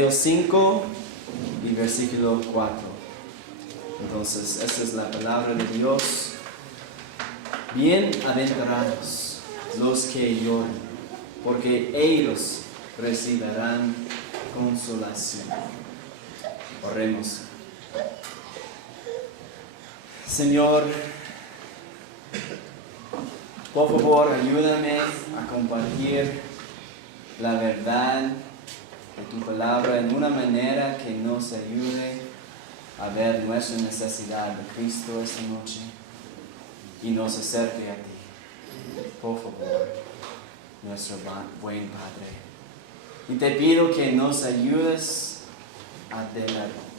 Mateo 5 y versículo 4. Entonces, esta es la palabra de Dios. Bienaventurados los que lloran, porque ellos recibirán consolación. Oremos. Señor, por favor, ayúdame a compartir la verdad de tu palabra en una manera que nos ayude a ver nuestra necesidad de Cristo esta noche y nos acerque a ti. Por favor, nuestro buen Padre. Y te pido que nos ayudes a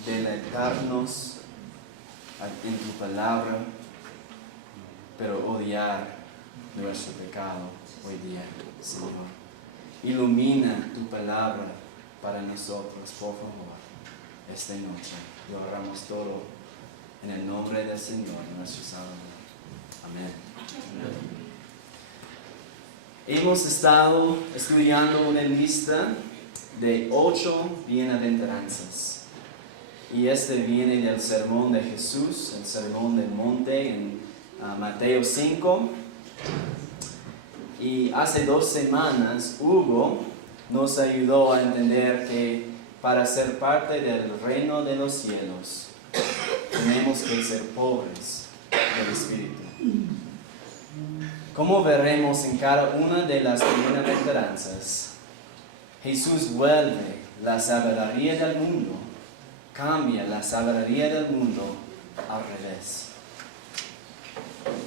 deleitarnos en tu palabra, pero odiar nuestro pecado hoy día, Señor. Ilumina tu palabra para nosotros, por favor, esta noche. Y oramos todo en el nombre del Señor, nuestro Salvador. Amén. Hemos estado estudiando una lista de 8 bienaventuranzas. Y este viene del sermón de Jesús, el sermón del monte en Mateo 5. Y hace 2 semanas Hugo nos ayudó a entender que para ser parte del reino de los cielos tenemos que ser pobres del Espíritu. Como veremos en cada una de las bienaventuranzas, Jesús vuelve la sabiduría del mundo, cambia la sabiduría del mundo al revés.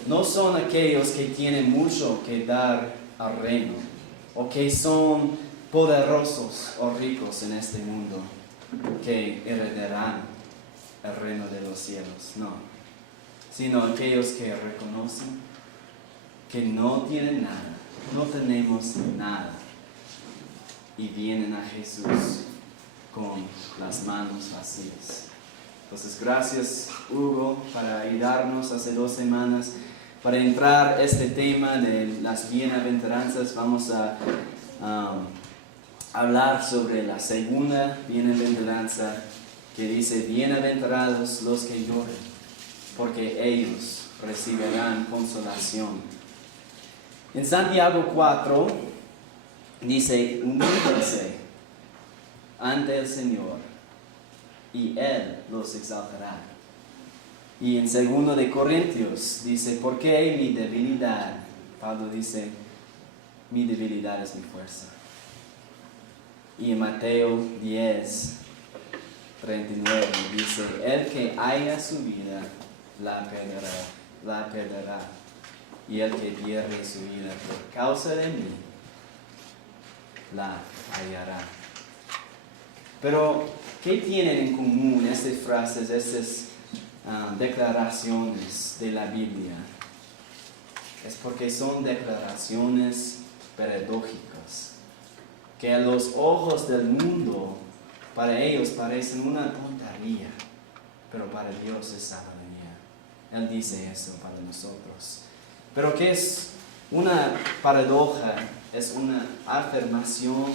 No son aquellos que tienen mucho que dar al reino, o que son poderosos o ricos en este mundo, que heredarán el reino de los cielos, no. Sino aquellos que reconocen que no tienen nada, no tenemos nada, y vienen a Jesús con las manos vacías. Entonces, gracias Hugo para ayudarnos hace 2 semanas. Para entrar este tema de las bienaventuranzas, vamos a hablar sobre la segunda bienaventuranza, que dice: bienaventurados los que lloran, porque ellos recibirán consolación. En Santiago 4 dice: humíllense ante el Señor y Él los exaltará. Y en 2 de Corintios dice: porque mi debilidad, Pablo dice, mi debilidad es mi fuerza. Y en Mateo 10, 39 dice: el que haya su vida la perderá, y el que pierde su vida por causa de mí la hallará. Pero, ¿qué tienen en común estas frases, estas declaraciones de la Biblia? Es porque son declaraciones paradójicas, que a los ojos del mundo, para ellos parecen una tontería, pero para Dios es sabiduría. Él dice eso para nosotros. Pero ¿qué es una paradoja? Es una afirmación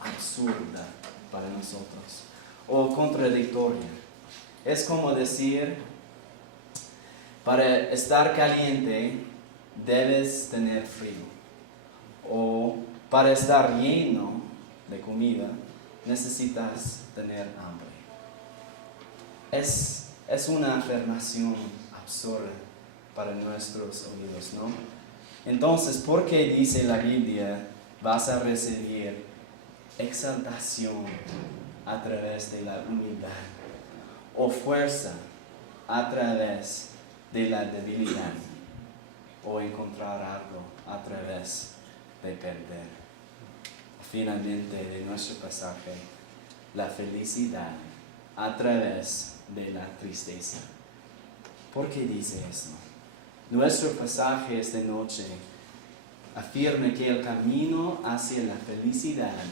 absurda para nosotros, o contradictoria. Es como decir: para estar caliente debes tener frío, o para estar lleno de comida necesitas tener hambre. Es una afirmación absurda para nuestros oídos, ¿no? Entonces, ¿por qué dice la Biblia: vas a recibir exaltación a través de la humildad, o fuerza a través de la debilidad, o encontrar algo a través de perder? Finalmente, de nuestro pasaje, la felicidad a través de la tristeza. ¿Por qué dice eso? Nuestro pasaje esta noche afirma que el camino hacia la felicidad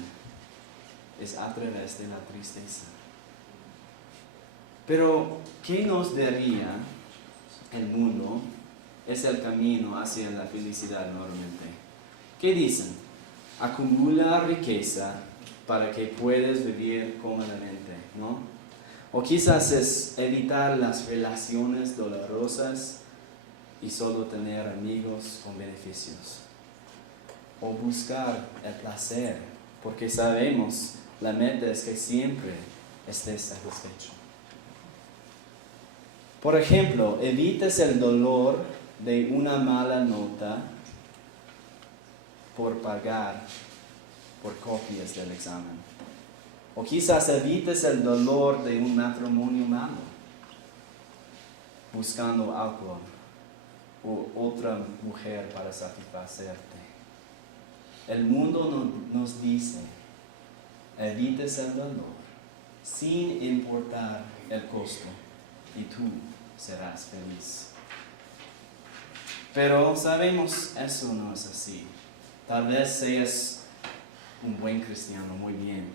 es a través de la tristeza. Pero, ¿qué nos diría el mundo es el camino hacia la felicidad normalmente? ¿Qué dicen? Acumula riqueza para que puedas vivir cómodamente, ¿no? O quizás es evitar las relaciones dolorosas y solo tener amigos con beneficios. O buscar el placer, porque sabemos la meta es que siempre estés satisfecho. Por ejemplo, evites el dolor de una mala nota por pagar por copias del examen. O quizás evites el dolor de un matrimonio malo, buscando alcohol o otra mujer para satisfacerte. El mundo nos dice, evites el dolor, sin importar el costo, y tú serás feliz. Pero sabemos eso no es así. Tal vez seas un buen cristiano, muy bien,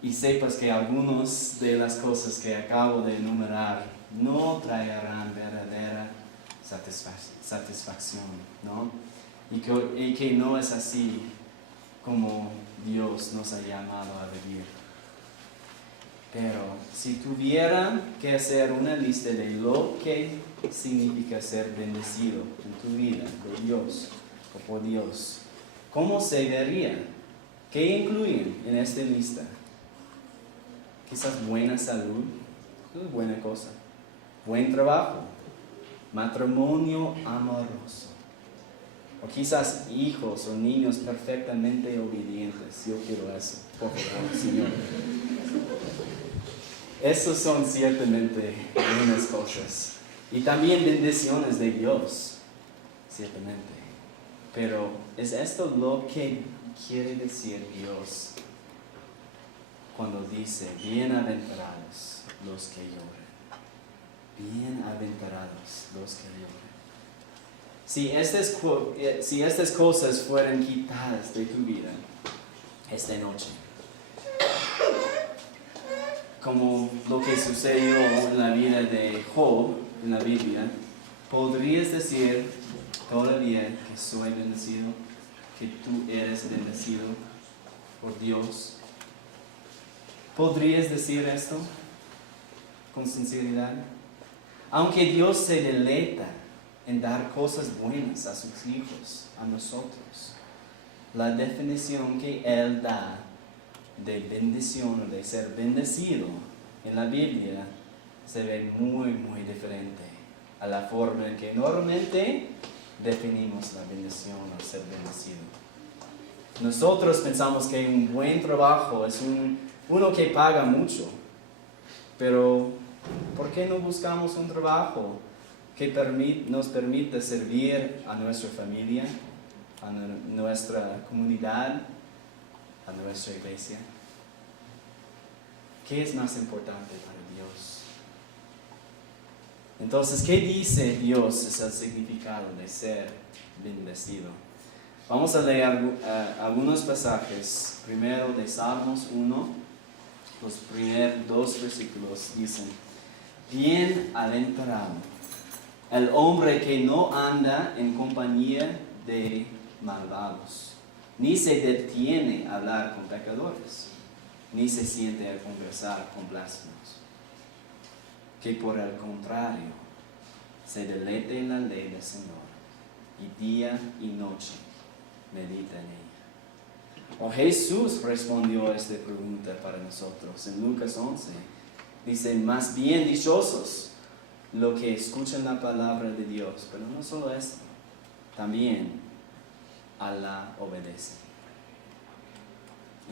y sepas que algunas de las cosas que acabo de enumerar no traerán verdadera satisfacción, ¿no? Y que no es así como Dios nos ha llamado a vivir. Pero si tuviera que hacer una lista de lo que significa ser bendecido en tu vida de Dios o por Dios, ¿cómo se vería? ¿Qué incluir en esta lista? Quizás buena salud, es buena cosa. Buen trabajo, matrimonio amoroso. O quizás hijos o niños perfectamente obedientes. Yo quiero eso, por favor, Señor. Esos son ciertamente buenas cosas. Y también bendiciones de Dios, ciertamente. Pero ¿es esto lo que quiere decir Dios cuando dice, bienaventurados los que lloran? Bienaventurados los que lloran. Si estas cosas fueran quitadas de tu vida esta noche, como lo que sucedió en la vida de Job en la Biblia, ¿podrías decir todavía que soy bendecido? ¿Que tú eres bendecido por Dios? ¿Podrías decir esto con sinceridad? Aunque Dios se deleita en dar cosas buenas a sus hijos, a nosotros, la definición que Él da de bendición o de ser bendecido en la Biblia se ve muy, muy diferente a la forma en que normalmente definimos la bendición o ser bendecido. Nosotros pensamos que un buen trabajo es uno que paga mucho, pero ¿por qué no buscamos un trabajo que nos permita servir a nuestra familia, a nuestra comunidad, a nuestra iglesia? ¿Qué es más importante para Dios? Entonces, ¿qué dice Dios es el significado de ser bendecido? Vamos a leer algunos pasajes. Primero de Salmos 1, los primeros 2 versículos dicen: bienaventurado el hombre que no anda en compañía de malvados, ni se detiene a hablar con pecadores, ni se siente a conversar con blasfemos, que por el contrario se deleite en la ley del Señor, y día y noche medita en ella. O Jesús respondió a esta pregunta para nosotros en Lucas 11. Dice, más bien dichosos los que escuchan la palabra de Dios, pero no solo esto, también a la obedecen.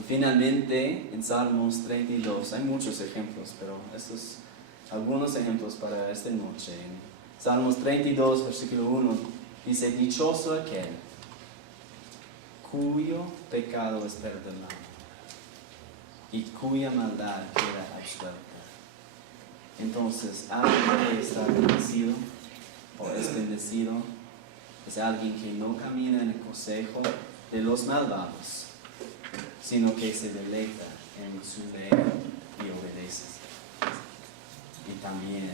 Y finalmente, en Salmos 32, hay muchos ejemplos, pero estos algunos ejemplos para esta noche. En Salmos 32, versículo 1, dice, dichoso aquel cuyo pecado es perdonado y cuya maldad queda absuelta. Entonces, alguien que está bendecido o es bendecido es alguien que no camina en el consejo de los malvados, sino que se deleita en su ley y obedece. Y también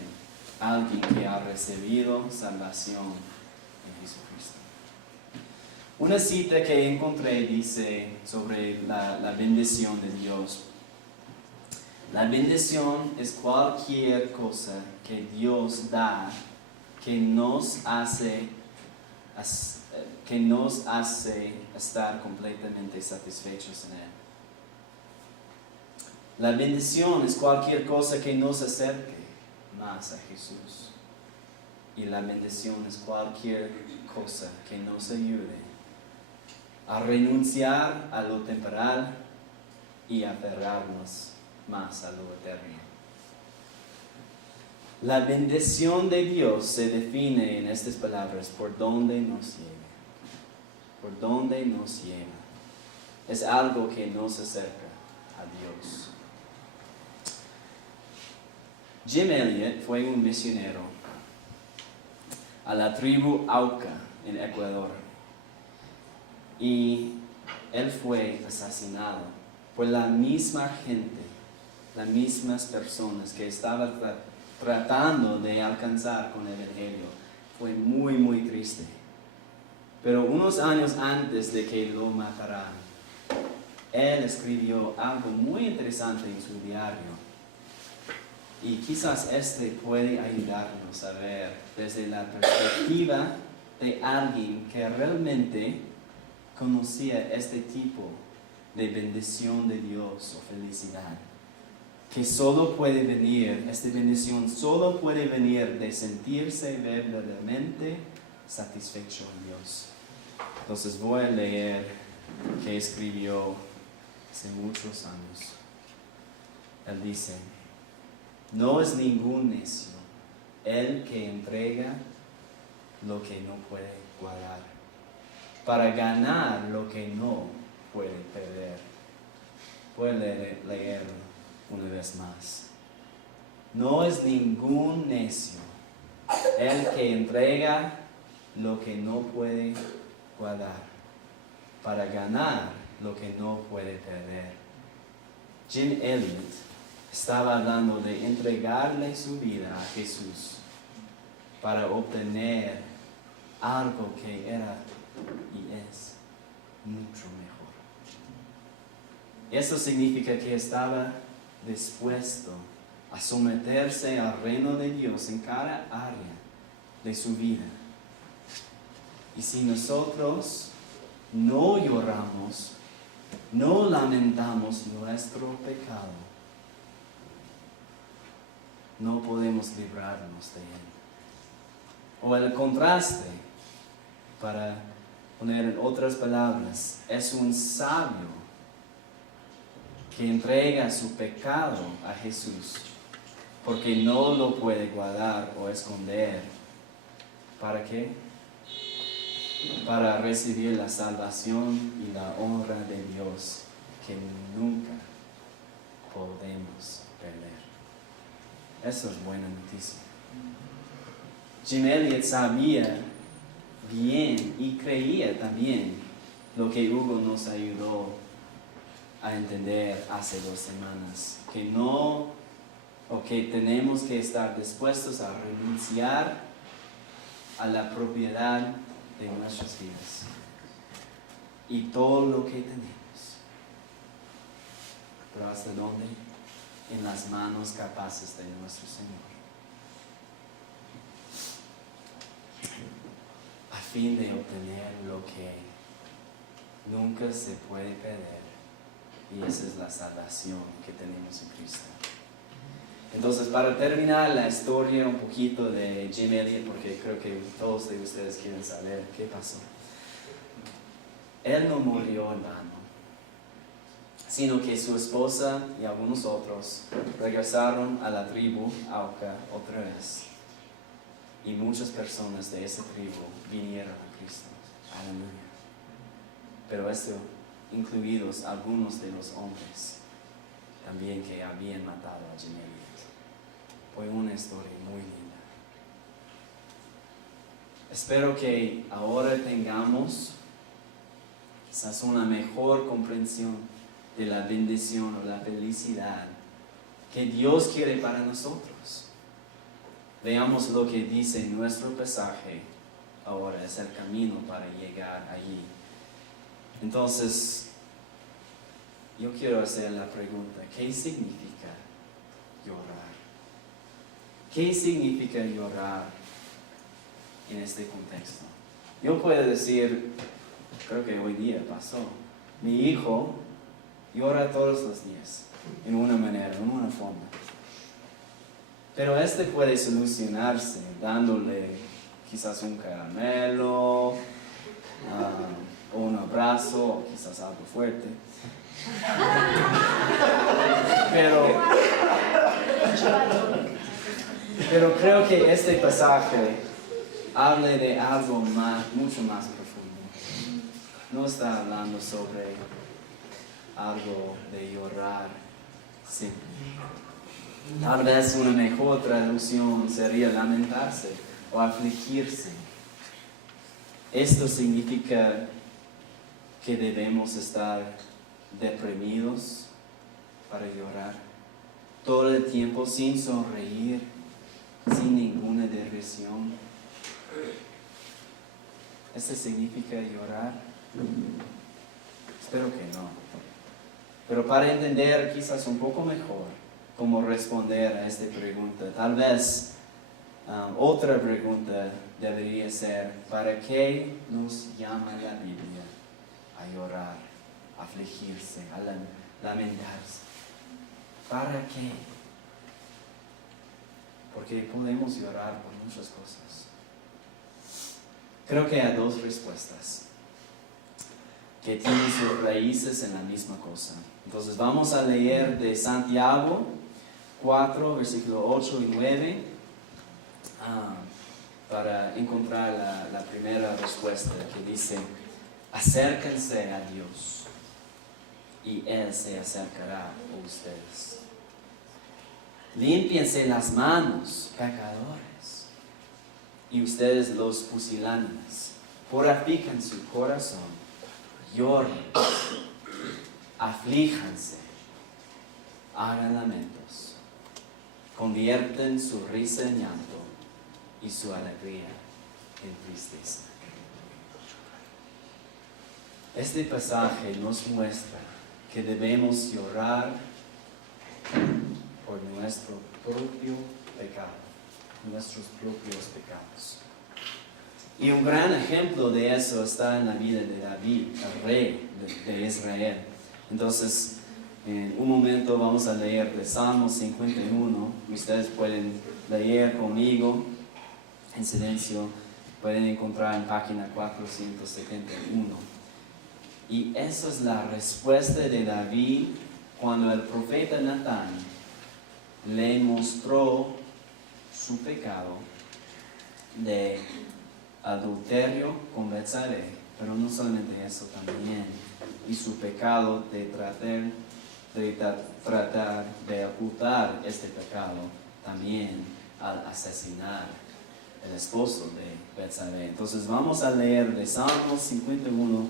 alguien que ha recibido salvación en Jesucristo. Una cita que encontré dice sobre la bendición de Dios. La bendición es cualquier cosa que Dios da que nos hace estar completamente satisfechos en Él. La bendición es cualquier cosa que nos acerque más a Jesús. Y la bendición es cualquier cosa que nos ayude a renunciar a lo temporal y aferrarnos más a lo eterno. La bendición de Dios se define en estas palabras: por donde nos lleva. Por donde nos lleva. Es algo que nos acerca a Dios. Jim Elliot fue un misionero a la tribu Auca en Ecuador, y él fue asesinado por la misma gente, las mismas personas que estaban tratando de alcanzar con el Evangelio. Fue muy, muy triste. Pero unos años antes de que lo mataran, él escribió algo muy interesante en su diario. Y quizás puede ayudarnos a ver desde la perspectiva de alguien que realmente conocía este tipo de bendición de Dios o felicidad. Que solo puede venir, esta bendición solo puede venir de sentirse verdaderamente satisfecho en Dios. Entonces voy a leer que escribió hace muchos años. Él dice: no es ningún necio el que entrega lo que no puede guardar, para ganar lo que no puede perder. Voy a leerlo una vez más. No es ningún necio el que entrega lo que no puede guardar, para ganar lo que no puede perder. Jim Elliot estaba hablando de entregarle su vida a Jesús para obtener algo que era y es mucho mejor. Eso significa que estaba dispuesto a someterse al reino de Dios en cada área de su vida. Y si nosotros no lloramos, no lamentamos nuestro pecado, no podemos librarnos de él. O el contraste, para poner en otras palabras, es un sabio que entrega su pecado a Jesús porque no lo puede guardar o esconder. ¿Para qué? Para recibir la salvación y la honra de Dios que nunca podemos perder. Eso es buena noticia. Jim Elliot sabía bien y creía también lo que Hugo nos ayudó a entender hace 2 semanas, que tenemos que estar dispuestos a renunciar a la propiedad de nuestras vidas y todo lo que tenemos. Pero ¿hasta dónde? En las manos capaces de nuestro Señor, a fin de obtener lo que nunca se puede perder, y esa es la salvación que tenemos en Cristo. Entonces, para terminar la historia un poquito de Jim Elliot, porque creo que todos de ustedes quieren saber qué pasó. Él no murió en vano, sino que su esposa y algunos otros regresaron a la tribu Auca otra vez. Y muchas personas de esa tribu vinieron a Cristo. Aleluya. Pero esto incluidos algunos de los hombres también que habían matado a Jim Elliot. Fue una historia muy linda. Espero que ahora tengamos quizás una mejor comprensión de la bendición o la felicidad que Dios quiere para nosotros. Veamos lo que dice nuestro pasaje ahora, es el camino para llegar allí. Entonces, yo quiero hacer la pregunta, ¿qué significa llorar? ¿Qué significa llorar en este contexto? Yo puedo decir, creo que hoy día pasó, mi hijo llora todos los días, en una manera, en una forma. Pero este puede solucionarse dándole quizás un caramelo, o un abrazo, o quizás algo fuerte. Pero creo que este pasaje habla de algo mucho más profundo. No está hablando sobre algo de llorar simple. Tal vez una mejor traducción sería lamentarse o afligirse. Esto significa que debemos estar deprimidos para llorar todo el tiempo sin sonreír, sin ninguna diversión. ¿Esto significa llorar? Espero que no. Pero para entender quizás un poco mejor cómo responder a esta pregunta, tal vez otra pregunta debería ser, ¿para qué nos llama la Biblia a llorar, a afligirse, a lamentarse? ¿Para qué? Porque podemos llorar por muchas cosas. Creo que hay dos respuestas que tienen sus raíces en la misma cosa. Entonces vamos a leer de Santiago 4, versículos 8 y 9, para encontrar la primera respuesta, que dice: acérquense a Dios y Él se acercará a ustedes. Límpiense las manos, pecadores, y ustedes los pusilánimes, purifiquen su corazón, lloren, aflíjanse, hagan lamentos, convierten su risa en llanto y su alegría en tristeza. Este pasaje nos muestra que debemos llorar por nuestro propio pecado, nuestros propios pecados. Y un gran ejemplo de eso está en la vida de David, el rey de Israel. Entonces, en un momento vamos a leer de Salmo 51. Ustedes pueden leer conmigo en silencio. Pueden encontrar en página 471. Y esa es la respuesta de David cuando el profeta Natán le mostró su pecado de adulterio con Betsabé, pero no solamente eso, también, y su pecado de tratar de ocultar este pecado también al asesinar el esposo de Betsabé. Entonces vamos a leer de Salmo 51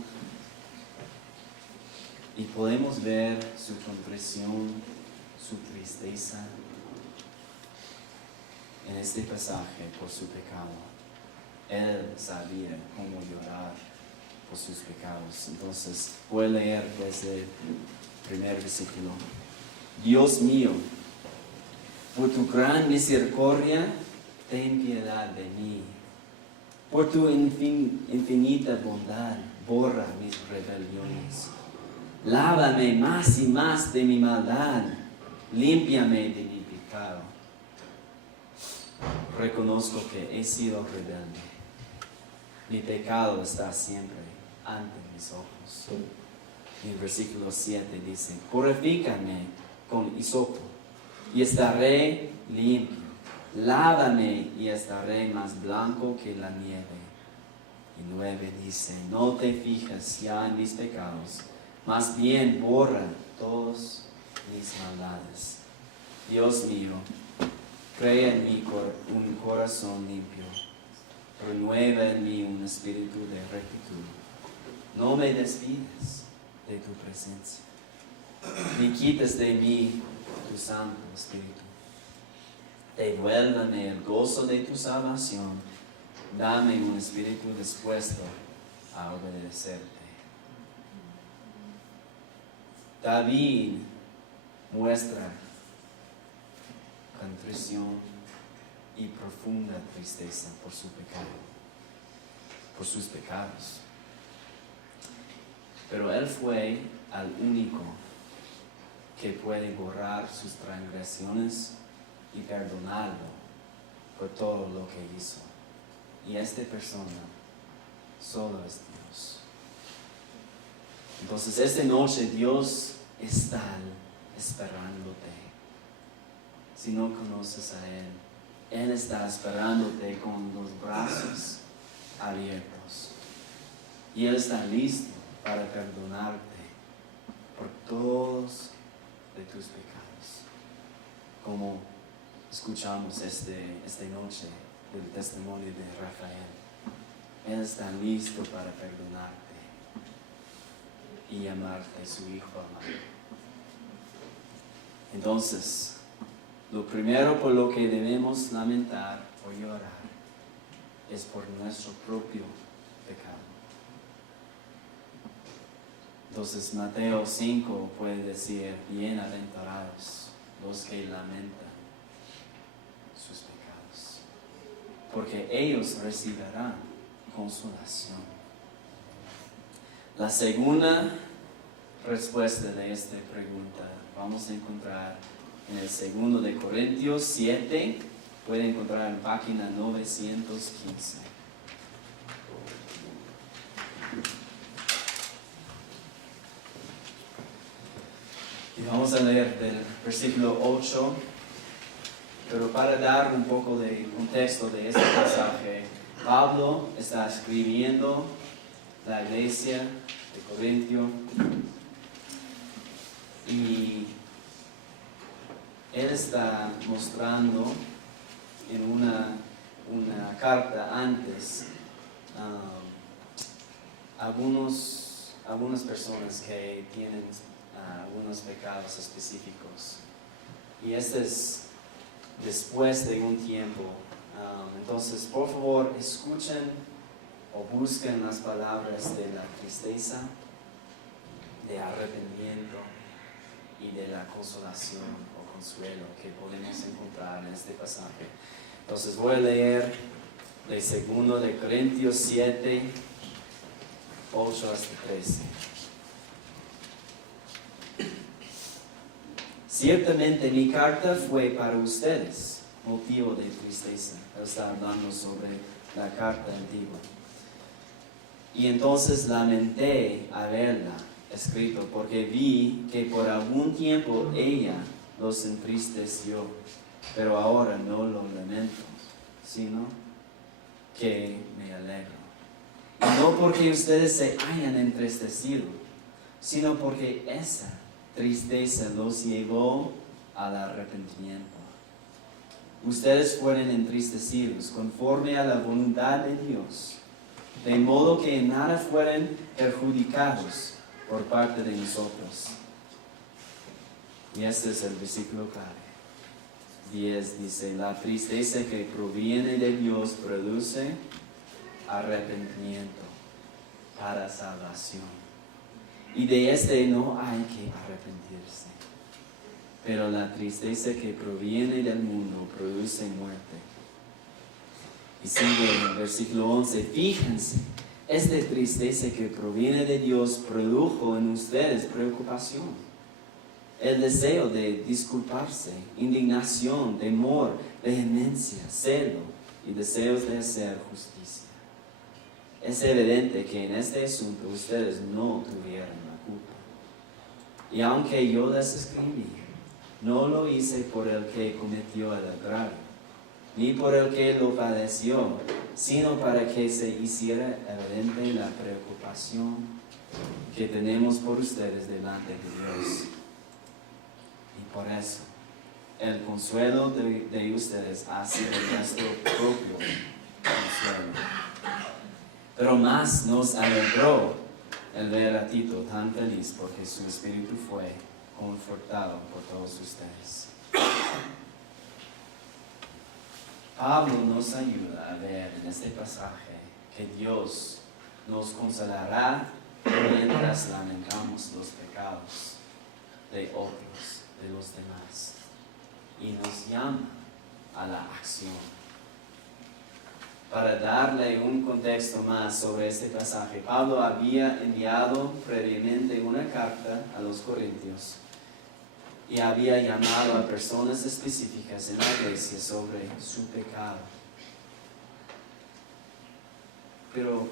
y podemos ver su contrición, su tristeza en este pasaje por su pecado. Él sabía cómo llorar por sus pecados. Entonces voy a leer desde el primer versículo. Dios mío, por tu gran misericordia, ten piedad de mí. Por tu infinita bondad, borra mis rebeliones. Lávame más y más de mi maldad, límpiame de mi pecado. Reconozco que he sido rebelde. Mi pecado está siempre ante mis ojos. Y el versículo 7 dice: purifícame con hisopo y estaré limpio. Lávame y estaré más blanco que la nieve. Y 9 dice: no te fijas ya en mis pecados, más bien borra todas mis maldades. Dios mío, crea en mí un corazón limpio, renueva en mí un espíritu de rectitud. No me despides de tu presencia, ni quites de mí tu Santo Espíritu. Devuélveme el gozo de tu salvación, dame un espíritu dispuesto a obedecerte. David muestra contrición y profunda tristeza por su pecado, por sus pecados. Pero él fue el único que puede borrar sus transgresiones y perdonarlo por todo lo que hizo. Y esta persona solo es Dios. Entonces esta noche Dios está esperándote. Si no conoces a Él, Él está esperándote con los brazos abiertos. Y Él está listo para perdonarte por todos de tus pecados. Como escuchamos esta noche del testimonio de Rafael. Él está listo para perdonarte y llamarte su hijo amado. Entonces, lo primero por lo que debemos lamentar o llorar es por nuestro propio pecado. Entonces Mateo 5 puede decir, bienaventurados los que lamentan sus pecados, porque ellos recibirán consolación. La segunda respuesta de esta pregunta vamos a encontrar en el 2 de Corintios 7, puede encontrar en página 915. Y vamos a leer del versículo 8, pero para dar un poco de contexto de este pasaje, Pablo está escribiendo la iglesia de Corintio y él está mostrando en una carta antes algunas personas que tienen algunos pecados específicos. Y este es después de un tiempo. Entonces, por favor, escuchen o busquen las palabras de la tristeza, de arrepentimiento y de la consolación o consuelo que podemos encontrar en este pasaje. Entonces voy a leer de 2 de Corintios 7, 8 hasta 13. Ciertamente mi carta fue para ustedes motivo de tristeza. Él está hablando sobre la carta antigua. Y entonces lamenté haberla escrito, porque vi que por algún tiempo ella los entristeció, pero ahora no lo lamento, sino que me alegro. Y no porque ustedes se hayan entristecido, sino porque esa tristeza los llevó al arrepentimiento. Ustedes fueron entristecidos conforme a la voluntad de Dios, de modo que en nada fueron perjudicados por parte de nosotros. Y este es el versículo clave. 10 dice, la tristeza que proviene de Dios produce arrepentimiento para salvación. Y de este no hay que arrepentirse. Pero la tristeza que proviene del mundo produce muerte. Y sigue en el versículo 11, fíjense, esta tristeza que proviene de Dios produjo en ustedes preocupación, el deseo de disculparse, indignación, temor, vehemencia, celo y deseos de hacer justicia. Es evidente que en este asunto ustedes no tuvieron la culpa. Y aunque yo les escribí, no lo hice por el que cometió el agravio, ni por el que lo padeció, sino para que se hiciera evidente la preocupación que tenemos por ustedes delante de Dios. Y por eso, el consuelo de ustedes ha sido nuestro propio consuelo. Pero más nos alegró el ver a Tito tan feliz porque su espíritu fue confortado por todos ustedes. Pablo nos ayuda a ver en este pasaje que Dios nos consolará mientras lamentamos los pecados de otros, de los demás. Y nos llama a la acción. Para darle un contexto más sobre este pasaje, Pablo había enviado previamente una carta a los Corintios y había llamado a personas específicas en la iglesia sobre su pecado. Pero,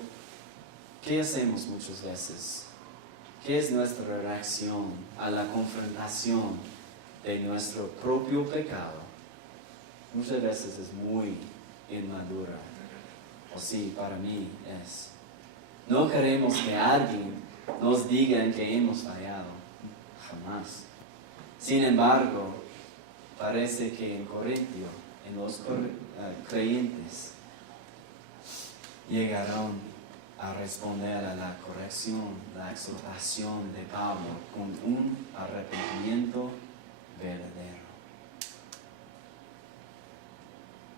¿qué hacemos muchas veces? ¿Qué es nuestra reacción a la confrontación de nuestro propio pecado? Muchas veces es muy inmadura. O sí, para mí es. No queremos que alguien nos diga en que hemos fallado. Jamás. Sin embargo, parece que en Corintio, en los creyentes, llegaron a responder a la corrección, la exhortación de Pablo con un arrepentimiento verdadero.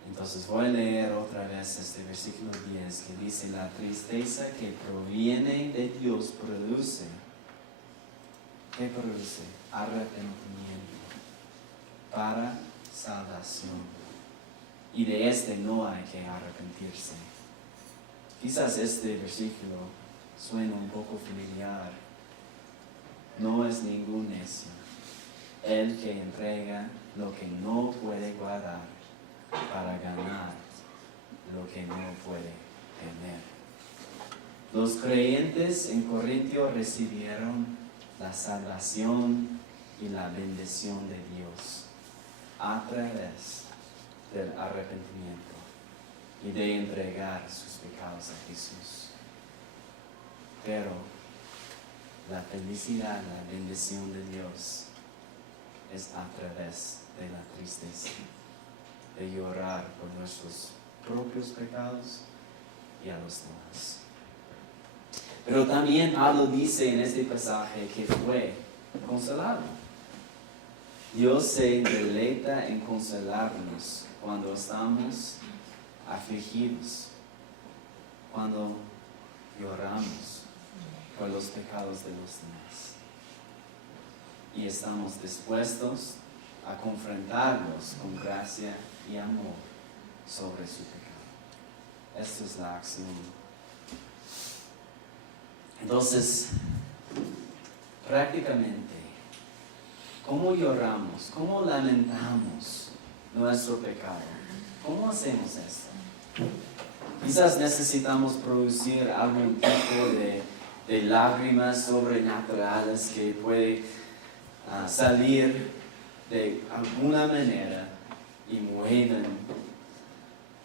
Entonces voy a leer otra vez este versículo 10 que dice: la tristeza que proviene de Dios produce, ¿qué produce? Arrepentimiento para salvación. Y de este no hay que arrepentirse. Quizás este versículo suena un poco familiar. No es ningún necio el que entrega lo que no puede guardar para ganar lo que no puede tener. Los creyentes en Corintio recibieron la salvación y la bendición de Dios a través del arrepentimiento y de entregar sus pecados a Jesús. Pero la felicidad, la bendición de Dios es a través de la tristeza, de llorar por nuestros propios pecados y a los demás. Pero también Pablo dice en este pasaje que fue consolado. Dios se deleita en consolarnos cuando estamos afligidos, cuando lloramos por los pecados de los demás y estamos dispuestos a confrontarlos con gracia y amor sobre su pecado. Esta es la acción. Entonces, prácticamente, ¿cómo lloramos? ¿Cómo lamentamos nuestro pecado? ¿Cómo hacemos esto? Quizás necesitamos producir algún tipo de lágrimas sobrenaturales que puede salir de alguna manera y mueven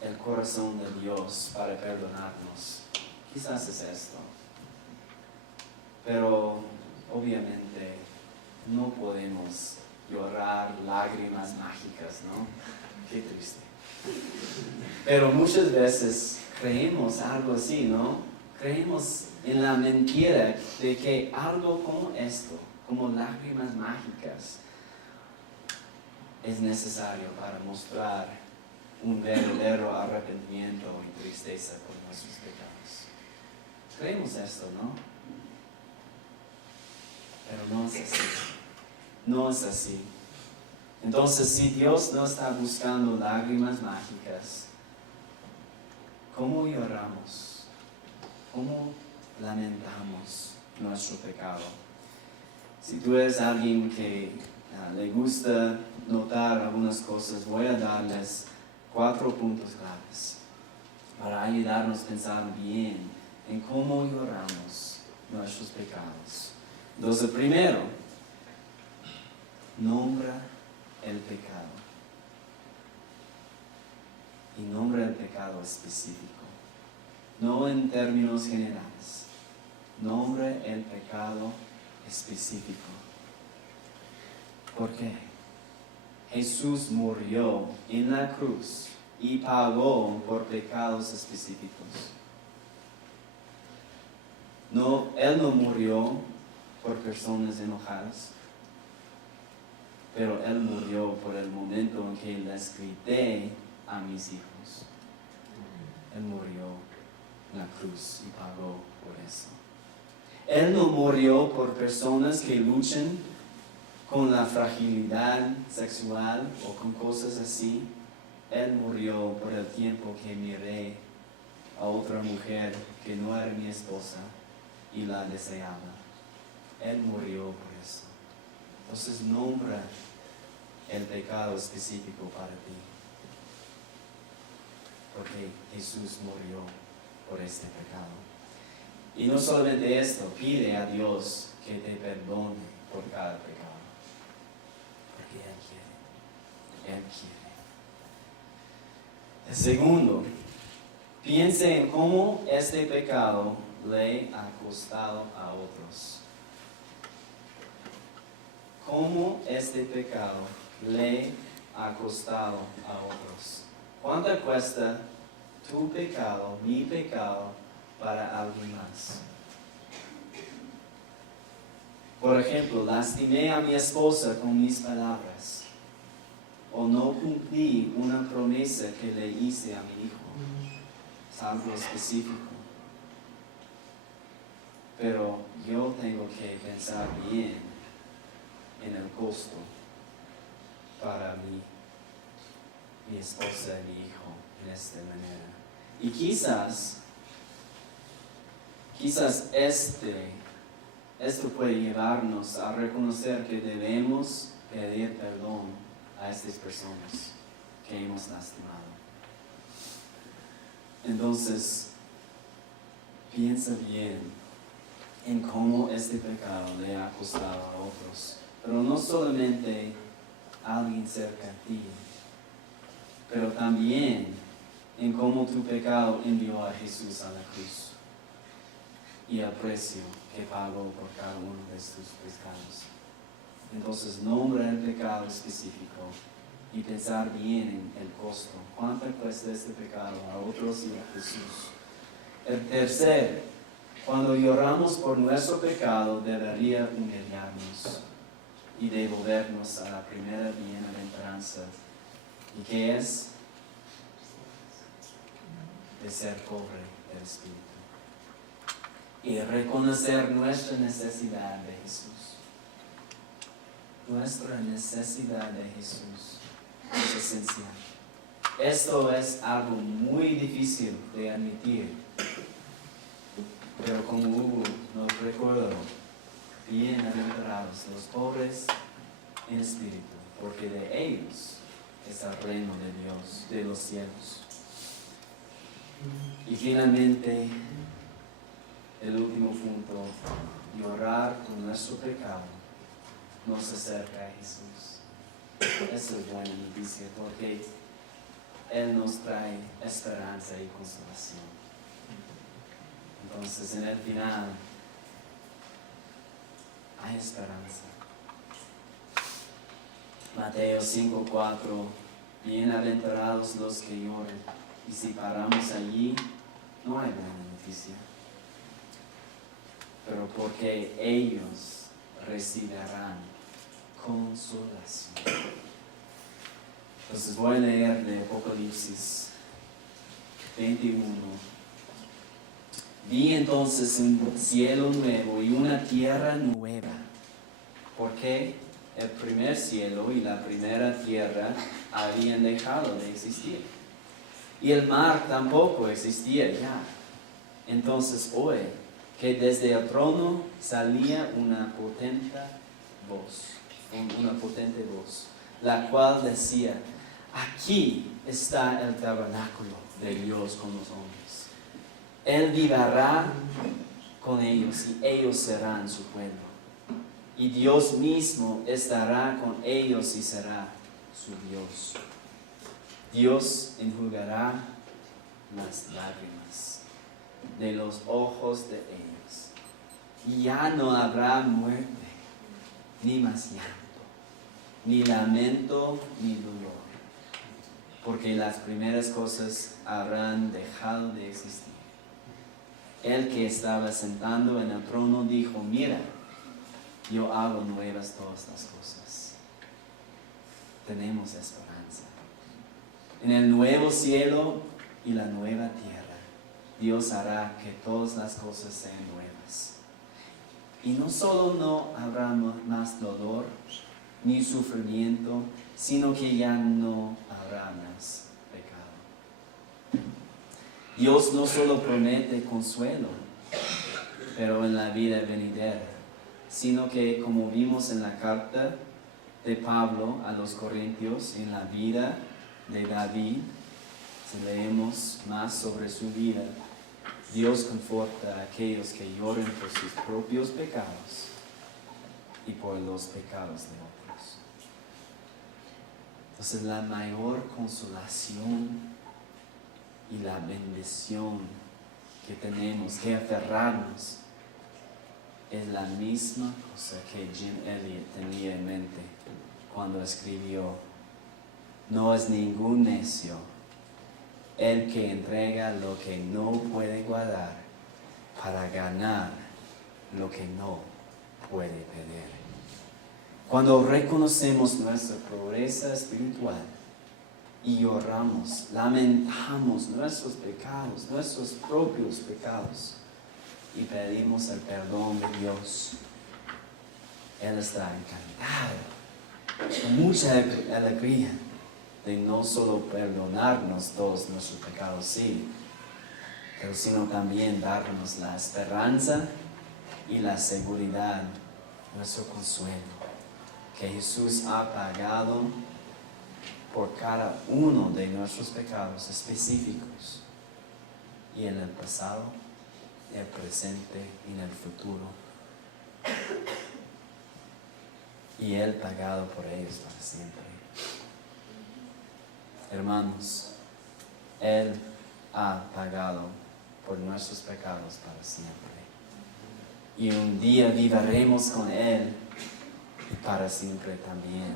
el corazón de Dios para perdonarnos. Quizás es esto. Pero obviamente no podemos llorar lágrimas mágicas, ¿no? Qué triste. Pero muchas veces creemos algo así, ¿no? Creemos en la mentira de que algo como esto, como lágrimas mágicas, es necesario para mostrar un verdadero arrepentimiento y tristeza por nuestros pecados. Creemos esto, ¿no? Pero no es así. No es así. Entonces, si Dios no está buscando lágrimas mágicas, ¿cómo lloramos? ¿Cómo lamentamos nuestro pecado? Si tú eres alguien que le gusta notar algunas cosas, voy a darles 4 puntos claves para ayudarnos a pensar bien en cómo lloramos nuestros pecados. Entonces, primero, nombra el pecado. Y nombra el pecado específico. No en términos generales. Nombra el pecado específico. ¿Por qué? Jesús murió en la cruz y pagó por pecados específicos. No, Él no murió por personas enojadas, pero Él murió por el momento en que les grité a mis hijos. Él murió en la cruz y pagó por eso. Él no murió por personas que luchan con la fragilidad sexual o con cosas así, Él murió por el tiempo que miré a otra mujer que no era mi esposa y la deseaba. Él murió por eso. Entonces nombra el pecado específico para ti. Porque Jesús murió por este pecado. Y no solamente esto, pide a Dios que te perdone por cada pecado. Porque Él quiere. Él quiere. El segundo, piense en cómo este pecado le ha costado a otros. Cómo este pecado le ha costado a otros. ¿Cuánto cuesta tu pecado, mi pecado, para alguien más? Por ejemplo, lastimé a mi esposa con mis palabras. O no cumplí una promesa que le hice a mi hijo. Es algo específico. Pero yo tengo que pensar bien en el costo para mi esposa y mi hijo en esta manera. Y quizás esto puede llevarnos a reconocer que debemos pedir perdón a estas personas que hemos lastimado. Entonces, piensa bien en cómo este pecado le ha costado a otros. Pero no solamente a alguien cerca a ti, pero también en cómo tu pecado envió a Jesús a la cruz y el precio que pagó por cada uno de tus pecados. Entonces, nombra el pecado específico y pensar bien en el costo. ¿Cuánto cuesta este pecado a otros y a Jesús? El tercer, cuando lloramos por nuestro pecado, debería humillarnos y devolvernos a la primera bienaventuranza. ¿Y qué es? De ser pobre del Espíritu. Y reconocer nuestra necesidad de Jesús. Nuestra necesidad de Jesús es esencial. Esto es algo muy difícil de admitir. Pero como Hugo nos recordó, bienaventurados los pobres en espíritu, porque de ellos es el reino de Dios, de los cielos. Y finalmente, el último punto, llorar por nuestro pecado nos acerca a Jesús. Esa es buena noticia, porque Él nos trae esperanza y consolación. Entonces, en el final, hay esperanza. Mateo 5:4, bienaventurados los que lloran. Y si paramos allí, no hay buena noticia. Pero porque ellos recibirán consolación. Entonces voy a leer de Apocalipsis 21. Vi entonces un cielo nuevo y una tierra nueva. Porque el primer cielo y la primera tierra habían dejado de existir. Y el mar tampoco existía ya. Entonces oye que desde el trono salía una potente voz, la cual decía: aquí está el tabernáculo de Dios con los hombres. Él vivirá con ellos y ellos serán su pueblo. Y Dios mismo estará con ellos y será su Dios. Dios enjugará las lágrimas de los ojos de ellos. Y ya no habrá muerte, ni más llanto, ni lamento, ni dolor. Porque las primeras cosas habrán dejado de existir. El que estaba sentado en el trono dijo: mira, yo hago nuevas todas las cosas. Tenemos esperanza. En el nuevo cielo y la nueva tierra, Dios hará que todas las cosas sean nuevas. Y no solo no habrá más dolor, ni sufrimiento, sino que ya no habrá más pecado. Dios no solo promete consuelo, pero en la vida venidera, sino que, como vimos en la carta de Pablo a los Corintios, en la vida de David, si leemos más sobre su vida, Dios conforta a aquellos que lloran por sus propios pecados y por los pecados de otros. Entonces, la mayor consolación y la bendición que tenemos que aferrarnos es la misma cosa que Jim Elliot tenía en mente cuando escribió: no es ningún necio el que entrega lo que no puede guardar para ganar lo que no puede perder. Cuando reconocemos nuestra pobreza espiritual y lloramos, lamentamos nuestros pecados, nuestros propios pecados, y pedimos el perdón de Dios, Él está encantado, con mucha alegría, de no solo perdonarnos todos nuestros pecados, sí, pero sino también darnos la esperanza y la seguridad, nuestro consuelo, que Jesús ha pagado por cada uno de nuestros pecados específicos, y en el pasado, el presente y en el futuro, y Él pagado por ellos para siempre. Hermanos, Él ha pagado por nuestros pecados para siempre, y un día viviremos con Él para siempre también,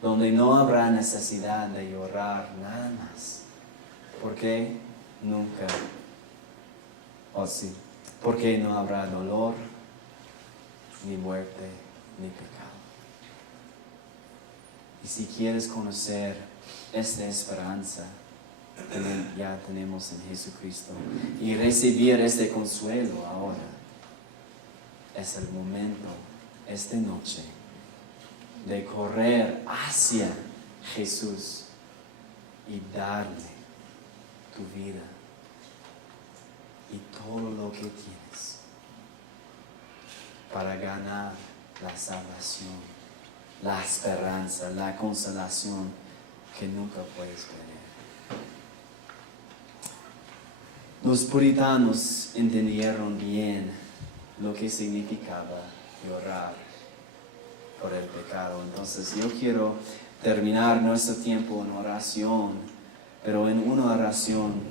donde no habrá necesidad de llorar nada más. ¿Por qué? Nunca. ¿O sí? Porque no habrá dolor, ni muerte, ni pecado. Y si quieres conocer esta esperanza que ya tenemos en Jesucristo y recibir este consuelo ahora, es el momento, esta noche, de correr hacia Jesús y darle tu vida y todo lo que tienes para ganar la salvación, la esperanza, la consolación que nunca puedes tener. Los puritanos entendieron bien lo que significaba llorar por el pecado. Entonces yo quiero terminar nuestro tiempo en oración, pero en una oración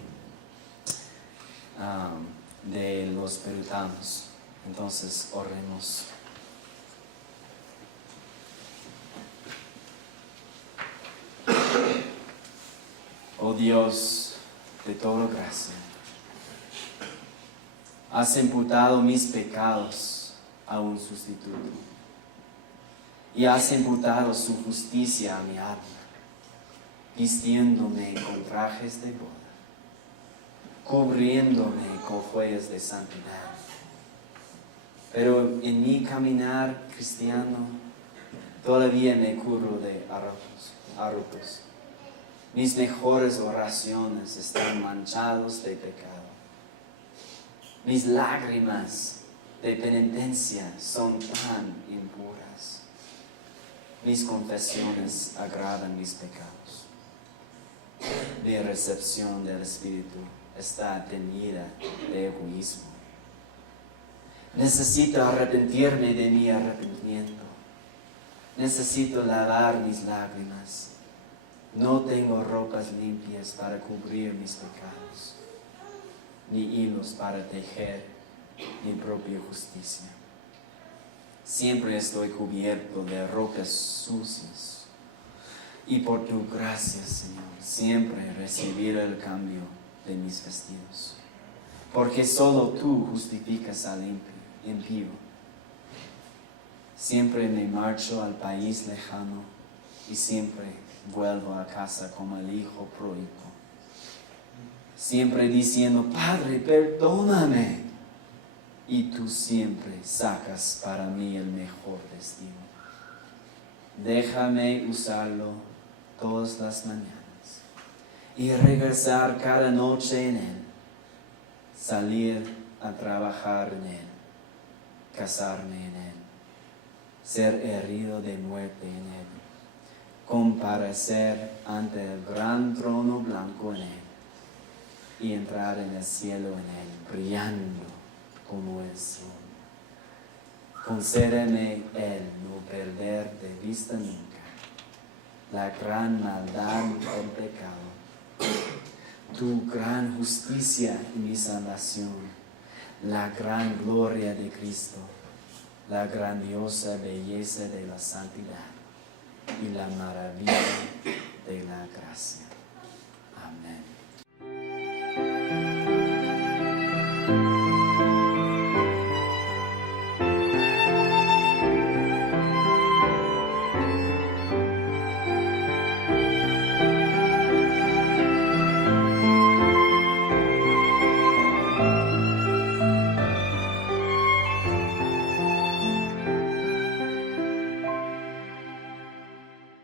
de los puritanos. Entonces oremos. Oh Dios de toda gracia, has imputado mis pecados a un sustituto y has imputado su justicia a mi alma, vistiéndome con trajes de boda, cubriéndome con joyas de santidad. Pero en mi caminar cristiano todavía me cubro de arrupos. Mis mejores oraciones están manchados de pecado. Mis lágrimas de penitencia son tan impuras. Mis confesiones agravan mis pecados. Mi recepción del Espíritu está teñida de egoísmo. Necesito arrepentirme de mi arrepentimiento. Necesito lavar mis lágrimas. No tengo ropas limpias para cubrir mis pecados, ni hilos para tejer mi propia justicia. Siempre estoy cubierto de ropas sucias. Y por tu gracia, Señor, siempre recibiré el cambio de mis vestidos. Porque solo tú justificas al impío. Siempre me marcho al país lejano y siempre vuelvo a casa como el hijo pródigo. Siempre diciendo: Padre, perdóname. Y tú siempre sacas para mí el mejor destino. Déjame usarlo todas las mañanas y regresar cada noche en él, salir a trabajar en él, casarme en él, ser herido de muerte en él, comparecer ante el gran trono blanco en él y entrar en el cielo en él, brillando como el sol. Concédeme él no perder de vista nunca la gran maldad del pecado, tu gran justicia y mi salvación, la gran gloria de Cristo, la grandiosa belleza de la santidad y la maravilla de la gracia. Amén.